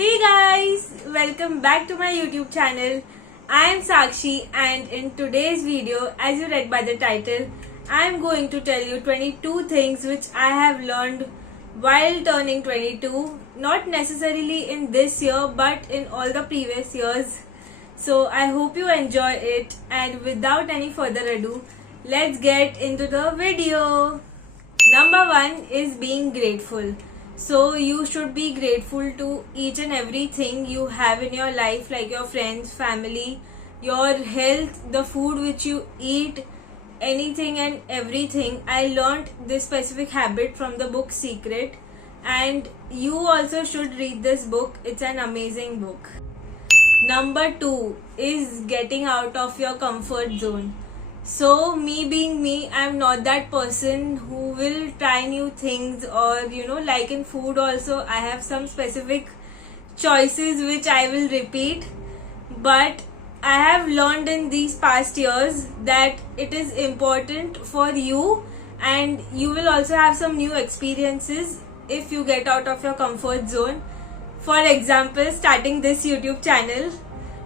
Hey guys, welcome back to my YouTube channel. I am Sakshi and in today's video, as you read by the title, I am going to tell you 22 things which I have learned while turning 22, not necessarily in this year but in all the previous years. So I hope you enjoy it, and without any further ado, let's get into the video. Number 1 is being grateful. So you should be grateful to each and everything you have in your life, like your friends, family, your health, the food which you eat, anything and everything. I learned this specific habit from the book Secret, and you also should read this book. It's an amazing book. Number 2 is getting out of your comfort zone. So, me being me, I'm not that person who will try new things, or like in food, also, I have some specific choices which I will repeat. But I have learned in these past years that it is important for you, and you will also have some new experiences if you get out of your comfort zone. For example, starting this YouTube channel,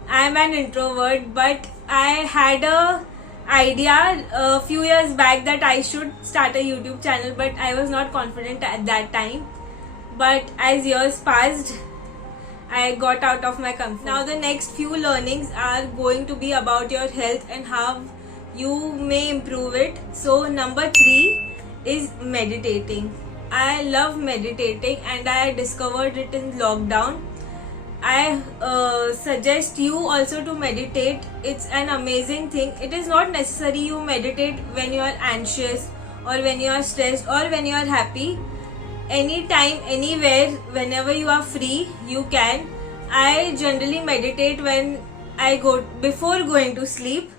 I'm an introvert, but I had a idea a few years back that I should start a YouTube channel, but I was not confident at that time. But as years passed, I got out of my comfort. Now the next few learnings are going to be about your health and how you may improve it. So number 3 is meditating. I love meditating and I discovered it in lockdown. I suggest you also to meditate. It's an amazing thing. It is not necessary you meditate when you are anxious or when you are stressed or when you are happy. Anytime, anywhere, whenever you are free, you can. I generally meditate when I go before going to sleep.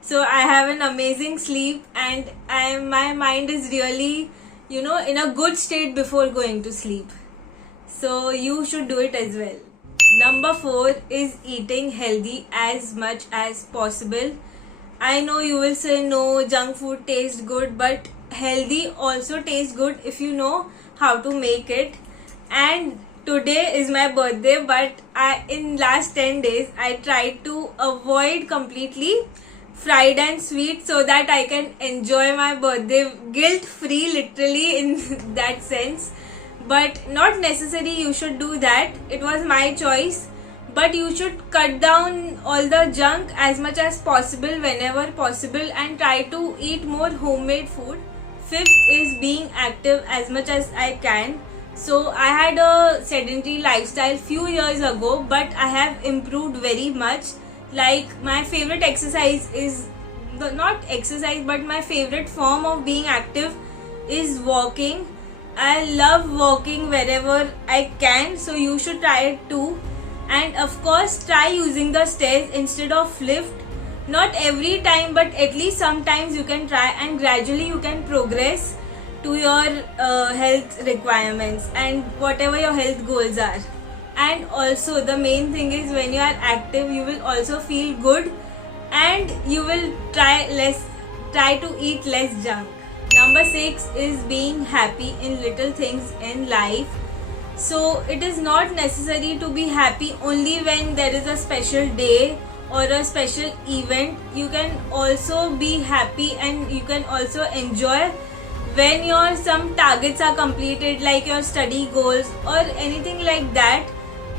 So I have an amazing sleep, and my mind is really in a good state before going to sleep. So you should do it as well. Number 4 is eating healthy as much as possible. I know you will say no, junk food tastes good, but healthy also tastes good if you know how to make it. And today is my birthday, but in last 10 days I tried to avoid completely fried and sweet so that I can enjoy my birthday guilt free, literally, in that sense. But not necessary you should do that. It was my choice. But you should cut down all the junk as much as possible whenever possible, and try to eat more homemade food. 5th is being active as much as I can. So I had a sedentary lifestyle few years ago, but I have improved very much. Like, my favorite exercise is not exercise, but my favorite form of being active is walking. I love walking wherever I can, so you should try it too. And of course, try using the stairs instead of lift. Not every time, but at least sometimes you can try, and gradually you can progress to your health requirements and whatever your health goals are. And also, the main thing is, when you are active, you will also feel good, and you will try to eat less junk. Number 6 is being happy in little things in life. So it is not necessary to be happy only when there is a special day or a special event. You can also be happy, and you can also enjoy when your some targets are completed, like your study goals or anything like that.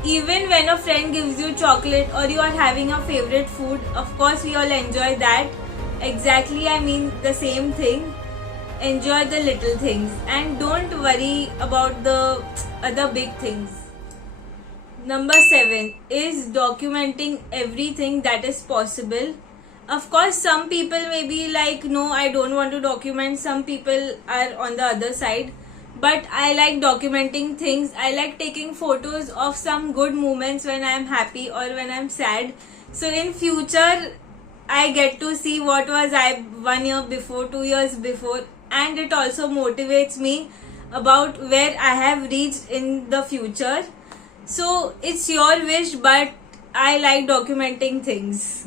Even when a friend gives you chocolate or you are having a favorite food, of course we all enjoy that. Exactly, I mean the same thing. Enjoy the little things and don't worry about the other big things. Number 7 is documenting everything that is possible. Of course, some people may be like, no, I don't want to document. Some people are on the other side. But I like documenting things. I like taking photos of some good moments when I am happy or when I am sad. So in future, I get to see what was I 1 year before, 2 years before, and it also motivates me about where I have reached in the future. So it's your wish, but I like documenting things.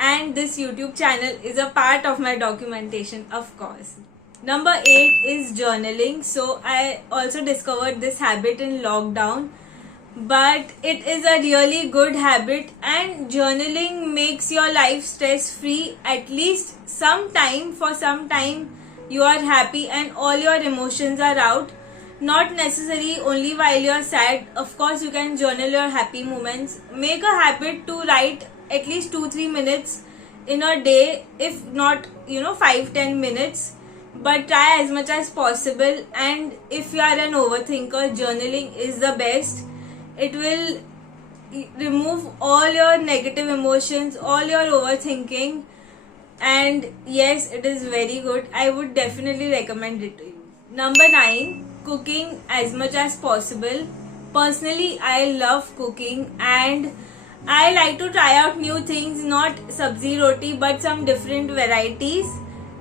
And this YouTube channel is a part of my documentation, of course. Number 8 is journaling. So I also discovered this habit in lockdown, but it is a really good habit, and journaling makes your life stress free. At least for some time you are happy and all your emotions are out. Not necessary only while you are sad. Of course, you can journal your happy moments. Make a habit to write at least 2-3 minutes in a day, if not 5-10 minutes, but try as much as possible. And if you are an overthinker, journaling is the best. It will remove all your negative emotions, all your overthinking, and yes, it is very good. I would definitely recommend it to you. Number 9, cooking as much as possible. Personally, I love cooking, and I like to try out new things, not sabzi roti but some different varieties.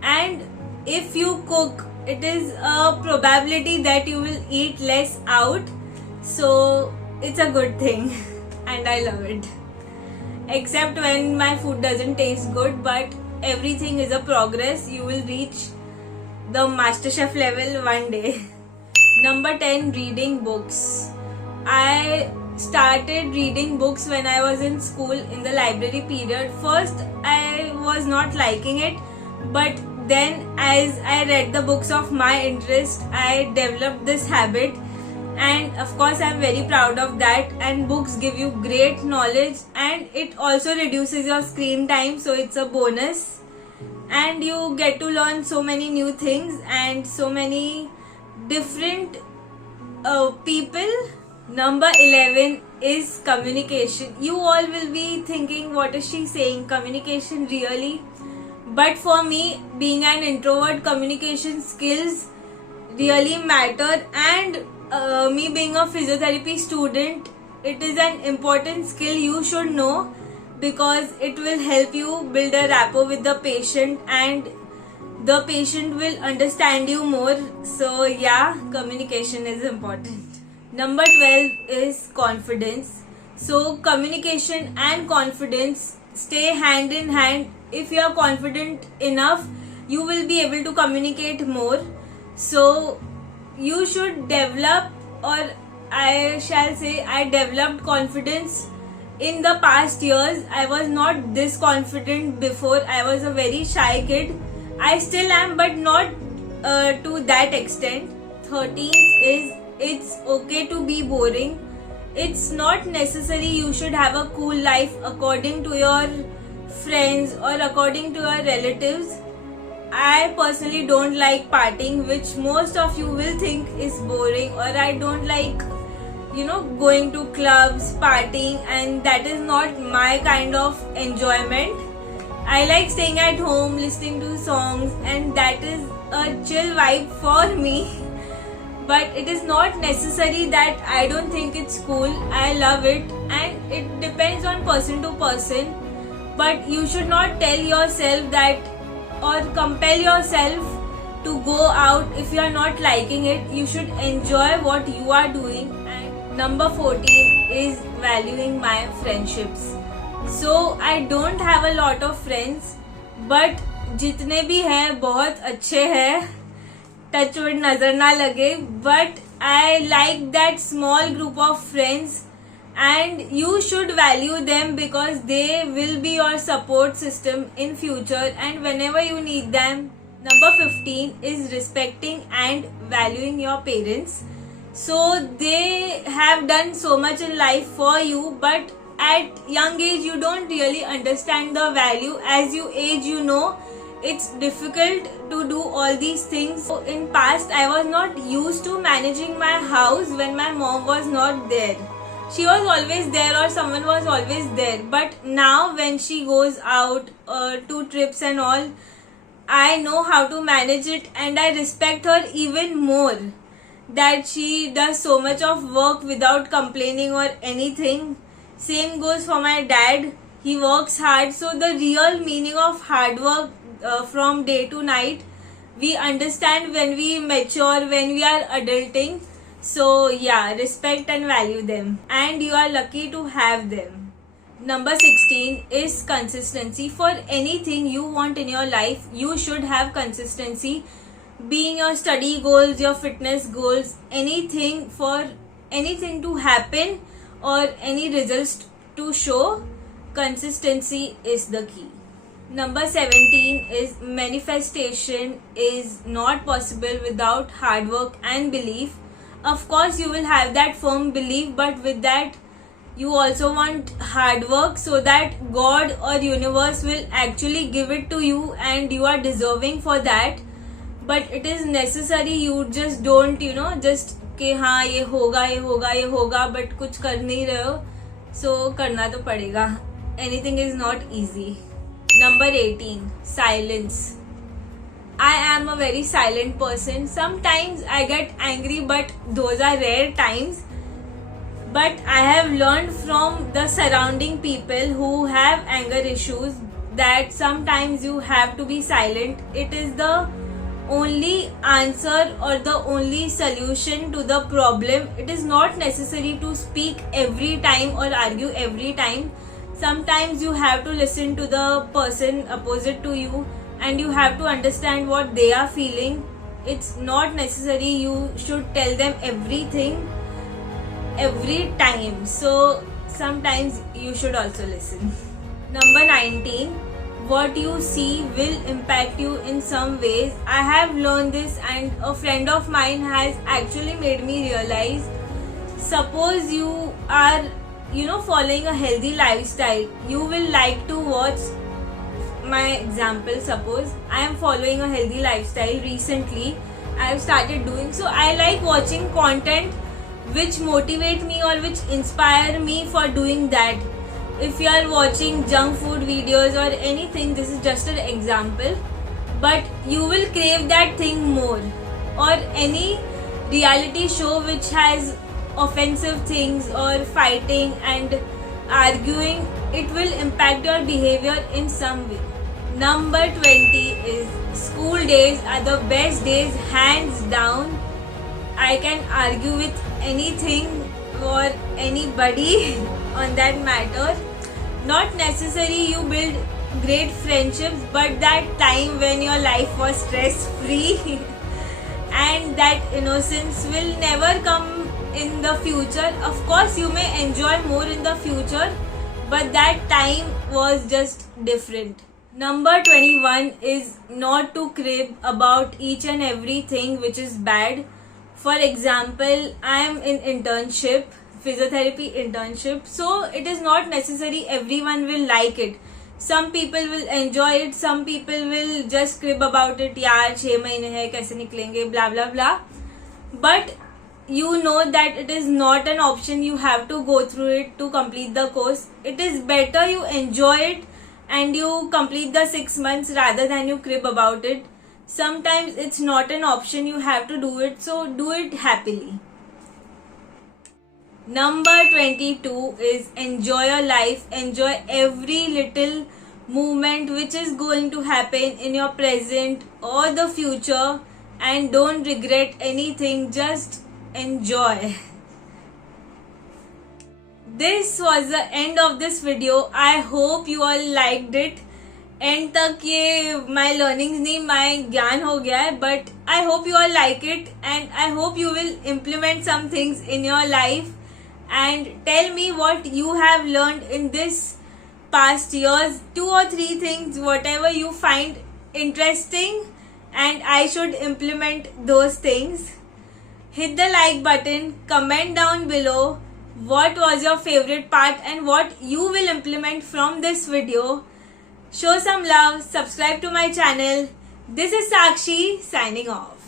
And if you cook, it is a probability that you will eat less out, so it's a good thing and I love it. Except when my food doesn't taste good, but everything is a progress. You will reach the MasterChef level one day. Number 10, reading books. I started reading books when I was in school in the library period. First, I was not liking it, but then as I read the books of my interest, I developed this habit, and of course I'm very proud of that. And books give you great knowledge, and it also reduces your screen time, so it's a bonus, and you get to learn so many new things and so many different people. Number 11 is communication. You all will be thinking, what is she saying? Communication, really? But for me, being an introvert, communication skills really matter. And me being a physiotherapy student, it is an important skill you should know, because it will help you build a rapport with the patient, and the patient will understand you more. So yeah, communication is important. Number 12 is confidence. So communication and confidence stay hand in hand. If you are confident enough, you will be able to communicate more. So you should develop, or I shall say, I developed confidence in the past years. I was not this confident before. I was a very shy kid. I still am, but not to that extent. 13th is, it's okay to be boring. It's not necessary you should have a cool life according to your friends or according to your relatives. I personally don't like partying, which most of you will think is boring, or I don't like going to clubs, partying, and that is not my kind of enjoyment. I like staying at home, listening to songs, and that is a chill vibe for me. But it is not necessary that I don't think it's cool. I love it, and it depends on person to person. But you should not tell yourself that, or compel yourself to go out if you are not liking it. You should enjoy what you are doing. And number 14 is valuing my friendships. So I don't have a lot of friends, but जितने भी हैं बहुत अच्छे हैं, touchwood नजर ना लगे, but I like that small group of friends, and you should value them because they will be your support system in future and whenever you need them. Number 15 is respecting and valuing your parents. So they have done so much in life for you, but at young age you don't really understand the value. As you age, it's difficult to do all these things. So in past, I was not used to managing my house when my mom was not there. She was always there, or someone was always there. But now when she goes out to trips and all, I know how to manage it, and I respect her even more, that she does so much of work without complaining or anything. Same goes for my dad. He works hard. So the real meaning of hard work from day to night, we understand when we mature, when we are adulting. So yeah, respect and value them, and you are lucky to have them. Number 16 is consistency. For anything you want in your life, you should have consistency. being your study goals, your fitness goals, anything to happen or any results to show, consistency is the key. Number 17 is manifestation is not possible without hard work and belief. Of course, you will have that firm belief, but with that, you also want hard work so that God or universe will actually give it to you and you are deserving for that. But it is necessary, you just don't, just कि हाँ ये होगा but कुछ कर नहीं रहे हो, so करना तो पड़ेगा. Anything is not easy. Number 18, silence. I am a very silent person. Sometimes I get angry, but those are rare times. But I have learned from the surrounding people who have anger issues that sometimes you have to be silent. It is the only answer or the only solution to the problem. It is not necessary to speak every time or argue every time. Sometimes you have to listen to the person opposite to you and you have to understand what they are feeling. It's not necessary you should tell them everything every time. So sometimes you should also listen. Number 19, what you see will impact you in some ways. I have learned this and a friend of mine has actually made me realize, suppose you are following a healthy lifestyle, you will like to watch. My example, suppose I am following a healthy lifestyle recently, I have started doing so. I like watching content which motivate me or which inspire me for doing that. If you are watching junk food videos or anything, this is just an example, but you will crave that thing more. Or any reality show which has offensive things or fighting and arguing, it will impact your behavior in some way. Number 20 is school days are the best days, hands down. I can argue with anything or anybody on that matter. Not necessary you build great friendships, but that time when your life was stress free and that innocence will never come in the future. Of course, you may enjoy more in the future, but that time was just different. Number 21 is not to crib about each and everything which is bad. For example, I am in internship, physiotherapy internship, so it is not necessary everyone will like it. Some people will enjoy it, some people will just crib about it, यार 6 महीने है कैसे निकलेंगे, blah blah blah. But you know that it is not an option, you have to go through it to complete the course. It is better you enjoy it and you complete the 6 months rather than you crib about it. Sometimes it's not an option, you have to do it, so do it happily. Number 22 is enjoy your life, enjoy every little movement which is going to happen in your present or the future, and don't regret anything, just enjoy. This was the end of this video. I hope you all liked it. And तक ये माई learnings नहीं माई ज्ञान हो गया है, but I hope you are like it and I hope you will implement some things in your life and tell me what you have learned in this past years, 2 or 3 things, whatever you find interesting, and I should implement those things. Hit the like button, comment down below what was your favorite part and what you will implement from this video. Show some love, subscribe to my channel. This is Sakshi signing off.